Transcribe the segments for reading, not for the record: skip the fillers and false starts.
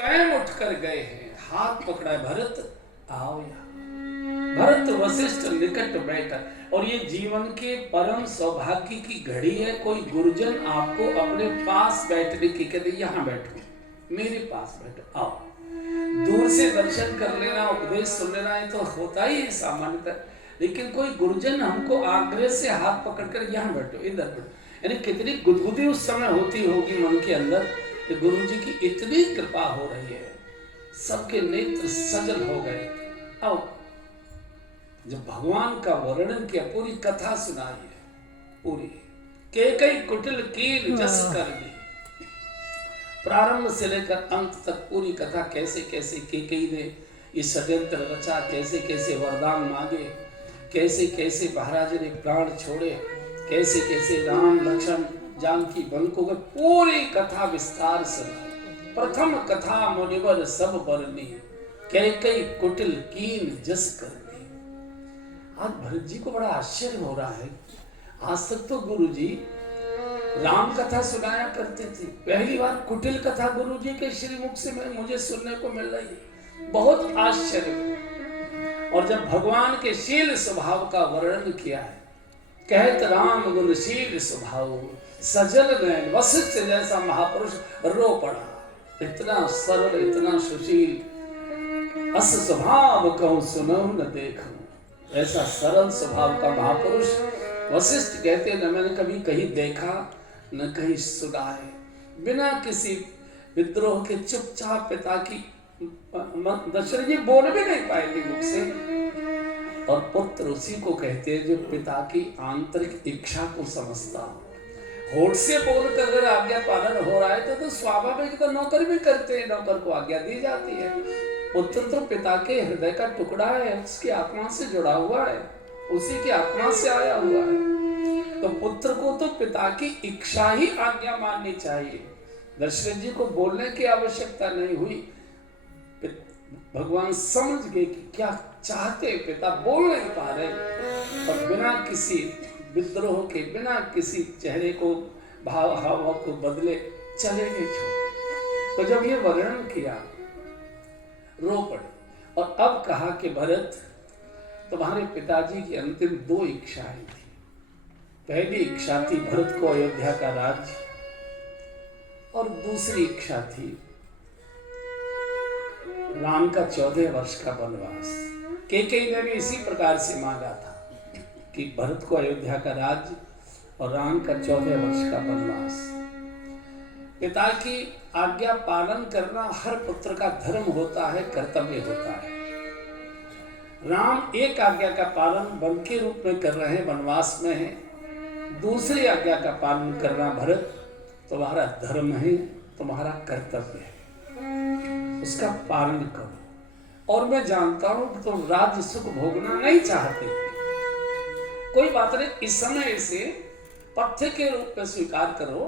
स्वयं उठकर गए हैं, हाथ पकड़ा है, भरत आओ यहाँ। भरत वशिष्ठ निकट बैठा। और ये जीवन के परम सौभाग्य की घड़ी है, कोई गुरुजन आपको अपने पास बैठने की कहते, यहाँ बैठो, मेरे पास बैठो, आओ। दूर से दर्शन कर लेना, उपदेश सुन लेना, ये तो होता ही है सामान्यतः, लेकिन कोई गुरुजन हमको आग्रह से हाथ पकड़कर यहाँ बैठो, इधर बैठो, यानी कितनी गुदगुदी उस समय होती होगी मन के अंदर कि गुरु जी की इतनी कृपा हो रही है, सबके नेत्र सजल हो गए। अब जब भगवान का वर्णन किया, पूरी कथा सुनाई है, पूरी कई कुटिल कीन जस कर दी, प्रारंभ से लेकर अंत तक पूरी कथा, कैसे कैसे केकई ने ये षड्यंत्र रचा, कैसे कैसे वरदान मांगे, कैसे कैसे महाराज ने प्राण छोड़े, कैसे कैसे राम लक्ष्मण जानकी वन को गए, पूरी कथा विस्तार सुनाई। प्रथम कथा मुनिवर सब बरनी, कई कुटिल कीन जस कर दी। आज भरत जी को बड़ा आश्चर्य हो रहा है, आज तक तो गुरु जी राम कथा सुनाया करते थे, पहली बार कुटिल कथा गुरु जी के श्रीमुख से मुझे सुनने को मिल रही है, बहुत आश्चर्य। और जब भगवान के शील स्वभाव का वर्णन किया है, कहत राम गुणशील स्वभाव, सजल नयन वशिष्ठ जैसा महापुरुष रो पड़ा, इतना सरल इतना सुशील, अस स्वभाव कहूं सुनो न देखूं, ऐसा सरल स्वभाव का महापुरुष वशिष्ठ कहते न मैंने कभी कहीं देखा न कहीं सुना है। बिना किसी विद्रोह के चुपचाप पिता की, दशरथ जी बोल भी नहीं पाएंगे मुख से, और पुत्र उसी को कहते हैं जो पिता की आंतरिक इच्छा को समझता हो। होठ से बोलकर अगर आज्ञा पालन हो रहा है तो स्वाभाविक तो नौकर भी करते हैं, नौकर को आज्ञा दी जाती है। पुत्र तो पिता के हृदय का टुकड़ा है, उसकी आत्मा से जुड़ा हुआ है, उसी की आत्मा से आया हुआ है, तो पुत्र को तो पिता की इच्छा ही आज्ञा माननी चाहिए। दशरथ जी को बोलने की आवश्यकता नहीं हुई, भगवान समझ गए कि क्या चाहते पिता, बोल नहीं पा रहे, और बिना किसी विद्रोह के, बिना किसी चेहरे को भाव हाव को बदले चले गए छोड़। तो जब ये वर्णन किया रो पड़े, और अब कहा कि भरत तुम्हारे पिताजी की अंतिम दो इच्छाएं थी। पहली इच्छा थी भरत को अयोध्या का राज्य, और दूसरी इच्छा थी राम का 14 वर्ष का वनवास। केकई ने भी इसी प्रकार से मांगा था कि भरत को अयोध्या का राज्य और राम का 14 वर्ष का वनवास। पिता की आज्ञा पालन करना हर पुत्र का धर्म होता है, कर्तव्य होता है। राम एक आज्ञा का पालन वन के रूप में कर रहे हैं, वनवास में है, दूसरी आज्ञा का पालन करना भरत तुम्हारा धर्म है, तुम्हारा कर्तव्य है, उसका पालन करो। और मैं जानता हूं कि तुम राज्य सुख भोगना नहीं चाहते, कोई बात नहीं, इस समय इसे पथ्य के रूप में स्वीकार करो,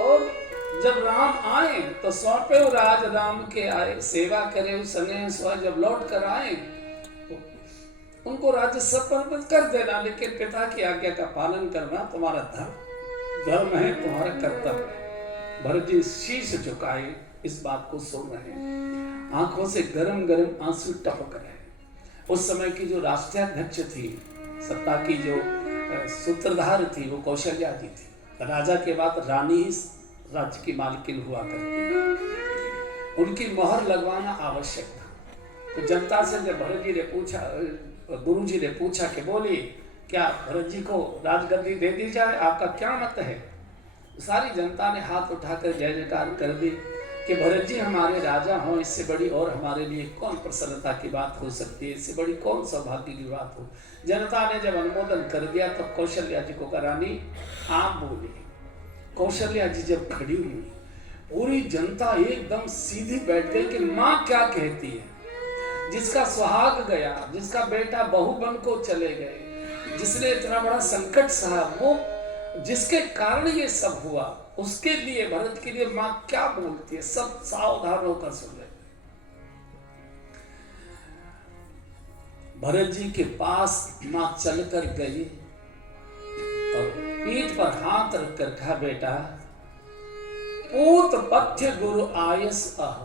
और जब राम आए तो सौंपे राज राम के आए, सेवा करे स्नेह स्व, जब लौट कर आए तो उनको राज्य समर्पित कर देना, लेकिन पिता की आज्ञा का पालन करना तुम्हारा धर्म है, तुम्हारा कर्तव्य है। भरत जी शीश झुकाए इस बात को सुन रहे हैं, आंखों से गरम गरम आंसू टपक रहे हैं। उस समय की जो राष्ट्राध्यक्ष थी, सत्ता की जो सूत्रधार थी, वो कौशल्या जी थी। राजा के बाद रानी ही राज्य की मालकिन हुआ करती, उनकी मोहर लगवाना आवश्यक था। तो जनता से जब भरत जी ने पूछा, गुरु जी ने पूछा कि बोलिए क्या भरत जी को राजगद्दी दे दी जाए, आपका क्या मत है? सारी जनता ने हाथ उठाकर जय जयकार कर दी कि भरत जी हमारे राजा हों, इससे बड़ी और हमारे लिए कौन प्रसन्नता की बात हो सकती है, इससे बड़ी कौन सौभाग्य की बात हो। जनता ने जब अनुमोदन कर दिया तब कौशल्या जी को रानी आप बोली। कौशल्या जी जब खड़ी हुई, पूरी जनता एकदम सीधी बैठ गई कि माँ क्या कहती है। जिसका सुहाग गया, जिसका बेटा बहू बन को चले गए, जिसने इतना बड़ा संकट सहा, वो जिसके कारण ये सब हुआ, उसके लिए, भरत के लिए माँ क्या बोलती है, सब सावधान होकर सुन रहे। भरत जी के पास माँ चलकर गई और पीठ पर हाथ रखकर कहा, बेटा पूत पथ्य गुरु आयस आह,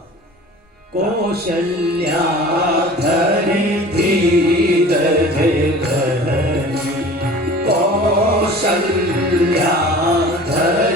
कौशल्या धरि धीरज धरि कौशल्या धरि